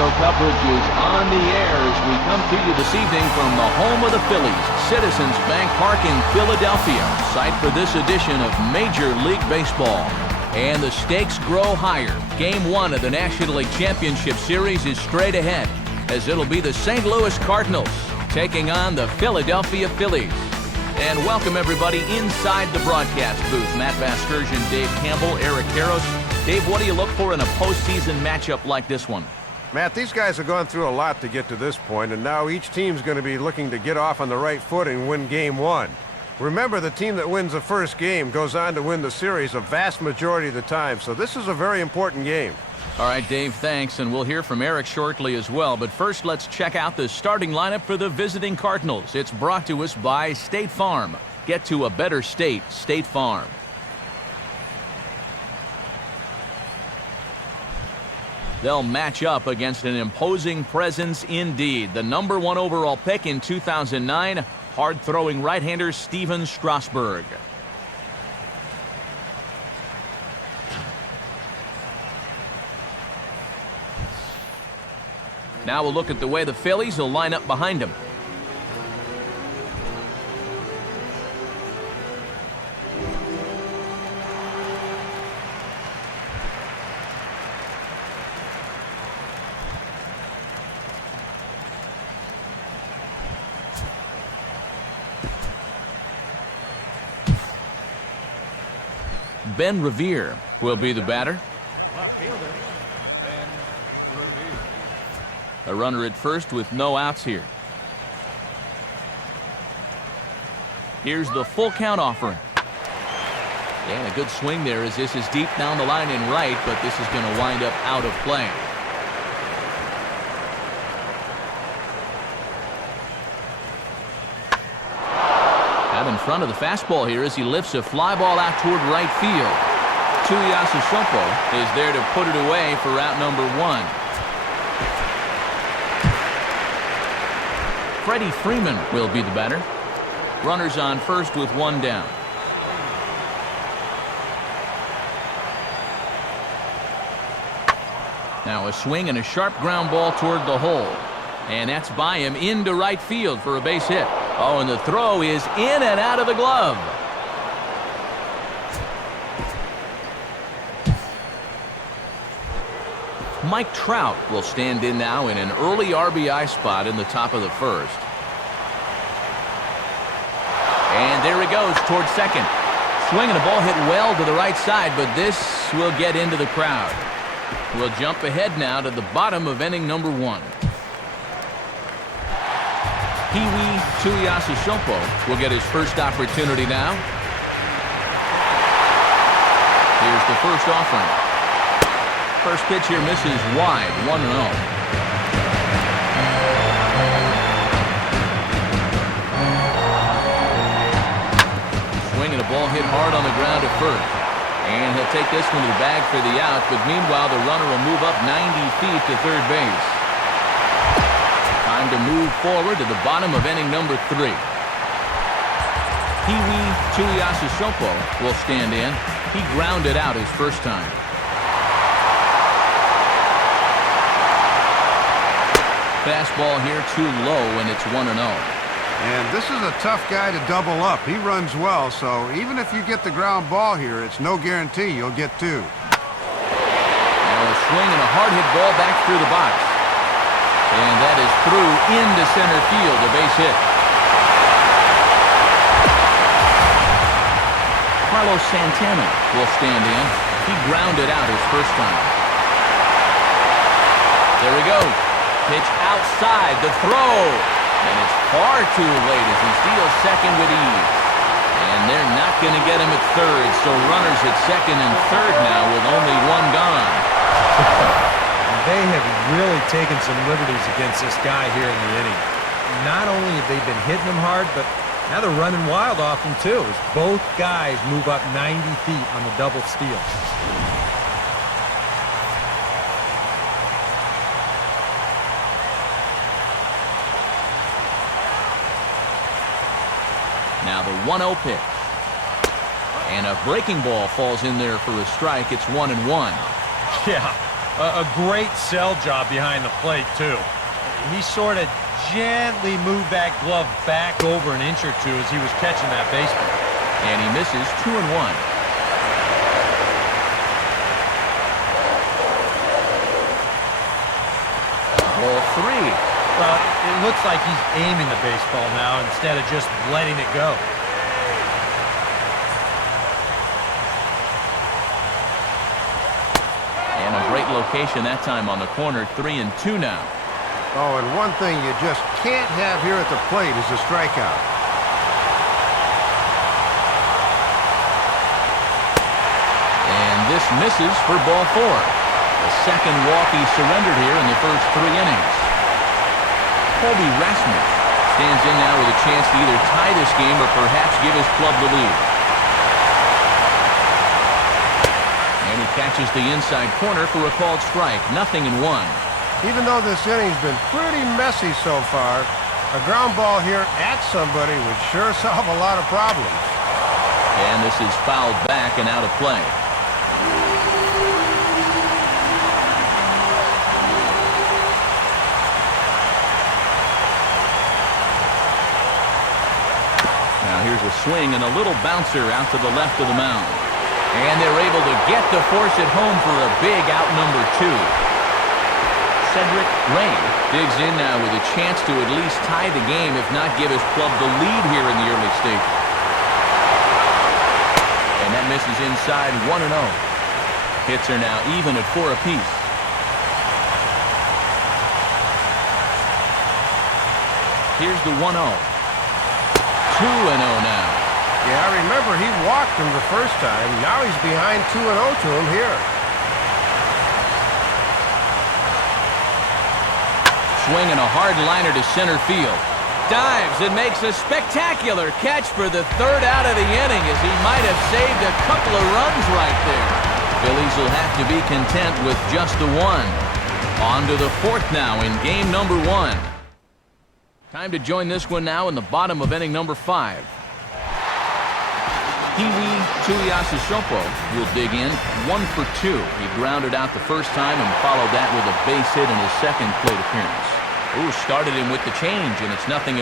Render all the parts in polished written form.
radio coverage is on the air as we come to you this evening from the home of the Phillies, Citizens Bank Park in Philadelphia, site for this edition of Major League Baseball. And the stakes grow higher. Game 1 of the National League Championship Series is straight ahead, as it'll be the St. Louis Cardinals taking on the Philadelphia Phillies. And welcome everybody inside the broadcast booth. Matt Vasgersian, Dave Campbell, Eric Karros. Dave, what do you look for in a postseason matchup like this one? Matt, these guys have gone through a lot to get to this point, and now each team's going to be looking to get off on the right foot and win Game 1. Remember, the team that wins the first game goes on to win the series a vast majority of the time, so this is a very important game. All right, Dave, thanks, and we'll hear from Eric shortly as well. But first, let's check out the starting lineup for the visiting Cardinals. It's brought to us by State Farm. Get to a better state, State Farm. They'll match up against an imposing presence indeed. The #1 overall pick in 2009, hard-throwing right-hander Steven Strasburg. Now we'll look at the way the Phillies will line up behind him. Ben Revere will be the batter. A runner at first with no outs here. Here's the full count offering. And a good swing there as this is deep down the line in right, but this is going to wind up out of play. Out in front of the fastball here as he lifts a fly ball out toward right field. Peewee is there to put it away for out #1. Freddie Freeman will be the batter. Runners on first with one down. Now a swing and a sharp ground ball toward the hole. And that's by him into right field for a base hit. Oh, and the throw is in and out of the glove. Mike Trout will stand in now in an early RBI spot in the top of the first. And there he goes towards second. Swinging a ball hit well to the right side, but this will get into the crowd. We'll jump ahead now to the bottom of inning #1. Peewee Rtts will get his first opportunity now. Here's the first offering. First pitch here misses wide, 1-0. Swinging a ball hit hard on the ground at first. And he'll take this one to the bag for the out, but meanwhile the runner will move up 90 feet to third base. Time to move forward to the bottom of inning #3. Peewee Rtts will stand in. He grounded out his first time. Fastball here too low, and it's 1-0. And this is a tough guy to double up. He runs well, so even if you get the ground ball here, it's no guarantee you'll get two. Now a swing and a hard hit ball back through the box. And that is through into center field, a base hit. Carlos Santana will stand in. He grounded out his first time. There we go. Pitch outside, the throw. And it's far too late as he steals second with ease. And they're not going to get him at third, so runners at second and third now with only one gone. They have really taken some liberties against this guy here in the inning. Not only have they been hitting him hard, but now they're running wild off him too, as both guys move up 90 feet on the double steal. Now the 1-0 pitch. And a breaking ball falls in there for a strike. It's 1-1. Yeah, A great sell job behind the plate, too. He sort of gently moved that glove back over an inch or two as he was catching that baseball. And he misses 2-1. Ball 3. Well, it looks like he's aiming the baseball now instead of just letting it go. And a great location that time on the corner. 3-2 now. Oh, and one thing you just can't have here at the plate is a strikeout. And this misses for ball 4. The second walk he surrendered here in the first 3 innings. Peewee Rtts stands in now with a chance to either tie this game or perhaps give his club the lead. And he catches the inside corner for a called strike. 0-1. Even though this inning's been pretty messy so far, a ground ball here at somebody would sure solve a lot of problems. And this is fouled back and out of play. Now here's a swing and a little bouncer out to the left of the mound. And they're able to get the force at home for a big out number 2. Cedric Rain digs in now with a chance to at least tie the game, if not give his club the lead here in the early stages. And that misses inside. 1-0. Hits are now even at 4 apiece. Here's the 1-0. 2-0 now. Yeah, I remember he walked him the first time. Now he's behind 2-0 to him here. Swinging a hard liner to center field. Dives and makes a spectacular catch for the 3rd out of the inning, as he might have saved a couple of runs right there. Phillies will have to be content with just the 1. On to the 4th now in game number 1. Time to join this one now in the bottom of inning number 5. Peewee Rtts will dig in 1 for 2. He grounded out the first time and followed that with a base hit in his second plate appearance. Ooh, started him with the change, and it's 0-1.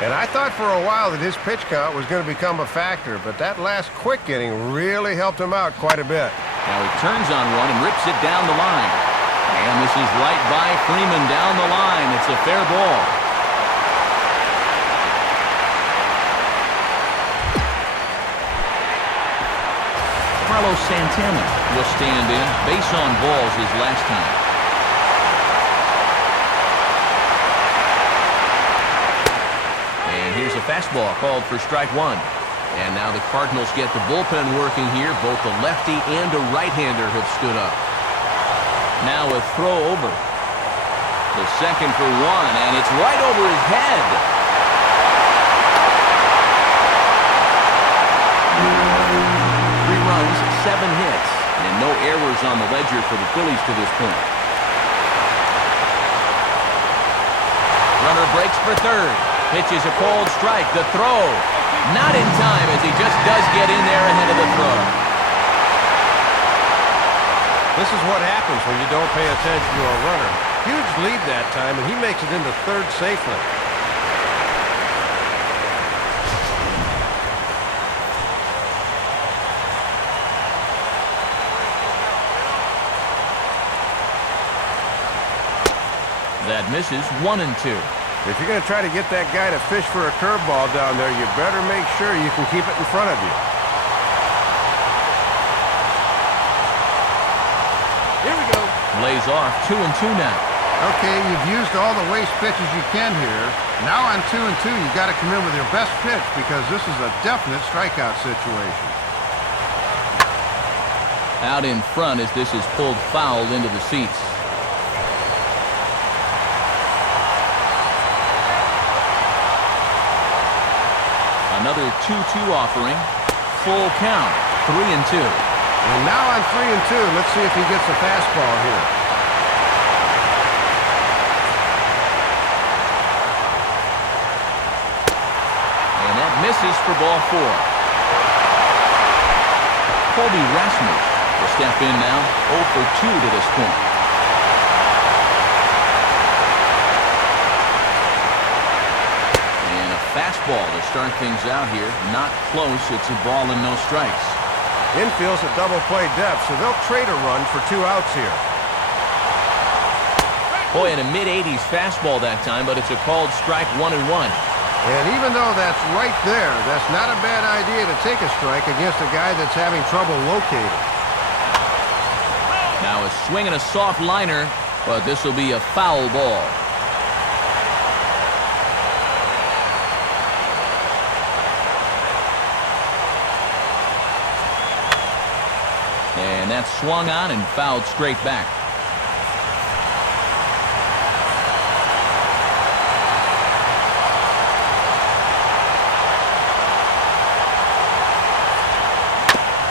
And I thought for a while that his pitch count was going to become a factor, but that last quick inning really helped him out quite a bit. Now he turns on one and rips it down the line. And this is right by Freeman down the line. It's a fair ball. Carlos Santana will stand in. Base on balls his last time. And here's a fastball called for strike 1. And now the Cardinals get the bullpen working here. Both a lefty and a right-hander have stood up. Now a throw over. The second for 1, and it's right over his head. Runs, 7 hits, and no errors on the ledger for the Phillies to this point. Runner breaks for 3rd. Pitches a cold strike. The throw, not in time, as he just does get in there ahead of the throw. This is what happens when you don't pay attention to a runner. Huge lead that time, and he makes it into 3rd safely. That misses. 1-2. If you're going to try to get that guy to fish for a curveball down there, you better make sure you can keep it in front of you. Here we go. Lays off. 2-2 now. Okay, you've used all the waste pitches you can here. Now on 2-2, you've got to come in with your best pitch, because this is a definite strikeout situation. Out in front as this is pulled foul into the seats. Another 2-2 offering. Full count. 3-2. And now on 3-2, let's see if he gets a fastball here. And that misses for ball 4. Peewee Rtts will step in now, 0 for 2 to this point. And a fastball to start things out here. Not close. It's a ball and no strikes. Infield's at double play depth, so they'll trade a run for 2 outs here. Boy, in a mid-80s fastball that time, but it's a called strike, 1-1. And even though that's right there, that's not a bad idea to take a strike against a guy that's having trouble locating. Now a swing and a soft liner, but this will be a foul ball. And that's swung on and fouled straight back.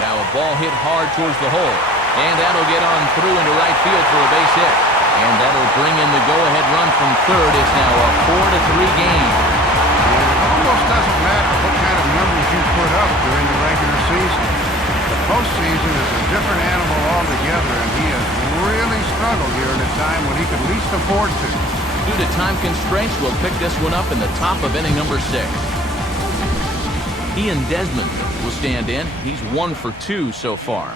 Now a ball hit hard towards the hole. And that'll get on through into right field for a base hit. And that'll bring in the go-ahead run from third. It's now a 4-3 game. It almost doesn't matter what kind of numbers you put up during the regular season. The postseason is a different animal altogether, and he has really struggled here in a time when he could least afford to. Due to time constraints, we'll pick this one up in the top of inning number 6. Ian Desmond will stand in. He's 1 for 2 so far.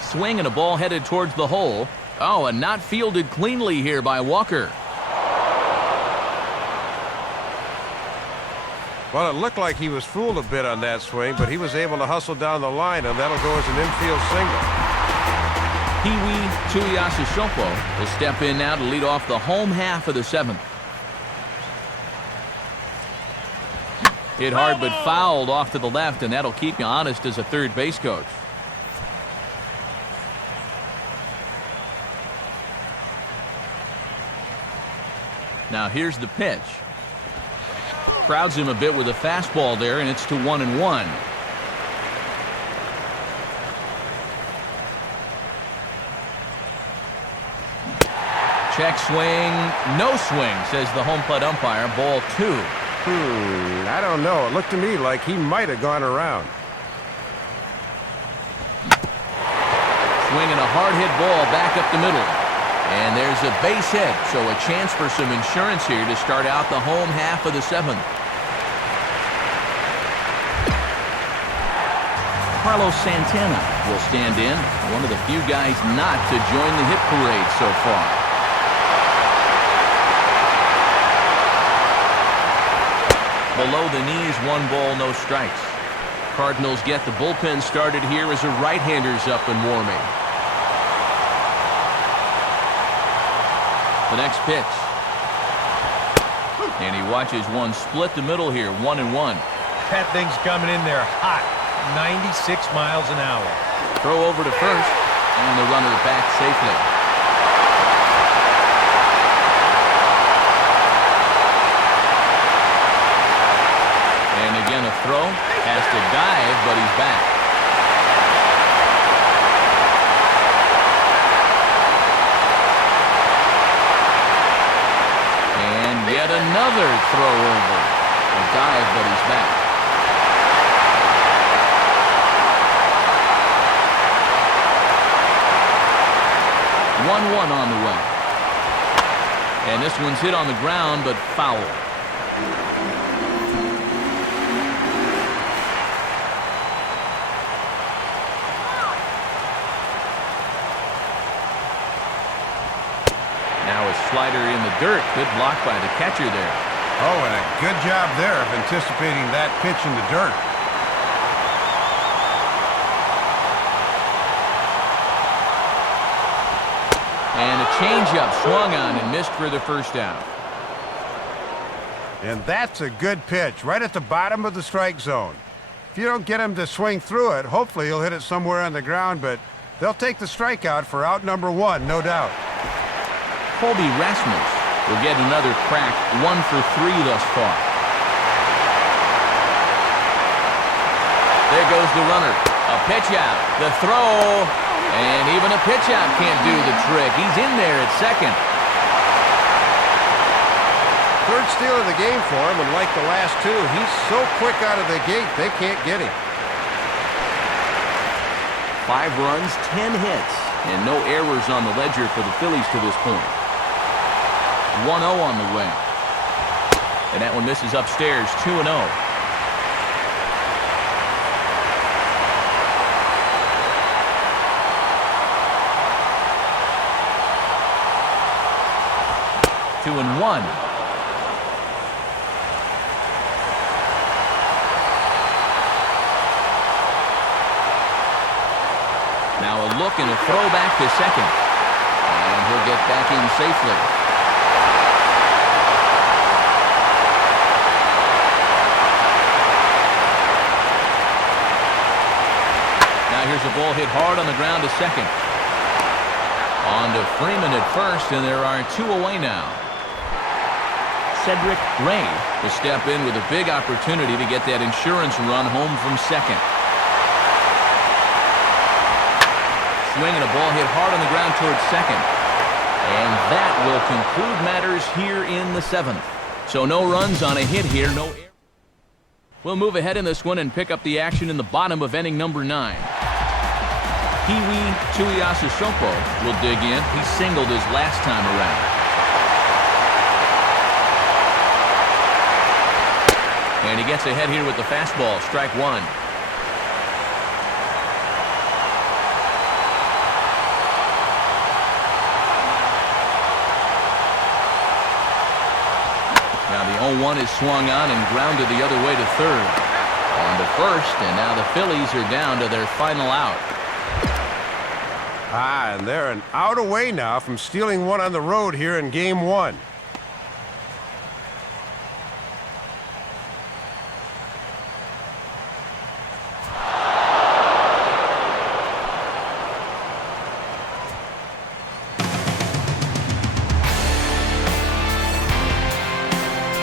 Swing and a ball headed towards the hole. Oh, and not fielded cleanly here by Walker. Well, it looked like he was fooled a bit on that swing, but he was able to hustle down the line, and that'll go as an infield single. Peewee Rtts will step in now to lead off the home half of the 7th. Hit hard but fouled off to the left, and that'll keep you honest as a third base coach. Now here's the pitch. Crowds him a bit with a fastball there, and it's to 1-1. Check swing, no swing, says the home plate umpire. Ball 2. I don't know. It looked to me like he might have gone around. Swinging a hard hit ball back up the middle. And there's a base hit, so a chance for some insurance here to start out the home half of the 7th. Carlos Santana will stand in, one of the few guys not to join the hit parade so far. Below the knees, 1 ball, no strikes. Cardinals get the bullpen started here as a right-hander's up and warming. The next pitch. And he watches one split the middle here, 1-1. That thing's coming in there hot, 96 miles an hour. Throw over to first, and the runner back safely. And again a throw, has to dive, but he's back. Yet another throw over. A dive, but he's back. One on the way. And this one's hit on the ground, but foul. Now a slider in the dirt. Good block by the catcher there. Oh, and a good job there of anticipating that pitch in the dirt. And a changeup swung on and missed for the first out. And that's a good pitch, right at the bottom of the strike zone. If you don't get him to swing through it, hopefully he'll hit it somewhere on the ground, but they'll take the strikeout for out number 1, no doubt. Colby Rasmus will get another crack, 1 for 3 thus far. There goes the runner. A pitch out. The throw. And even a pitch out can't do the trick. He's in there at second. Third steal of the game for him, and like the last two, he's so quick out of the gate, they can't get him. 5 runs, 10 hits, and no errors on the ledger for the Phillies to this point. 1-0 on the way. And that one misses upstairs, 2-0. Two and one. Now a look and a throw back to second. And he'll get back in safely. Now here's a ball hit hard on the ground to second. On to Freeman at first, and there are 2 away now. Cedric Ray will step in with a big opportunity to get that insurance run home from second. Swinging a ball hit hard on the ground towards second. And that will conclude matters here in the 7th. So no runs on a hit here, no error. We'll move ahead in this one and pick up the action in the bottom of inning number 9. Peewee Rtts will dig in. He singled his last time around. And he gets ahead here with the fastball, strike 1. Now the 0-1 is swung on and grounded the other way to third. On to first, and now the Phillies are down to their final out. And they're an out away now from stealing one on the road here in Game 1.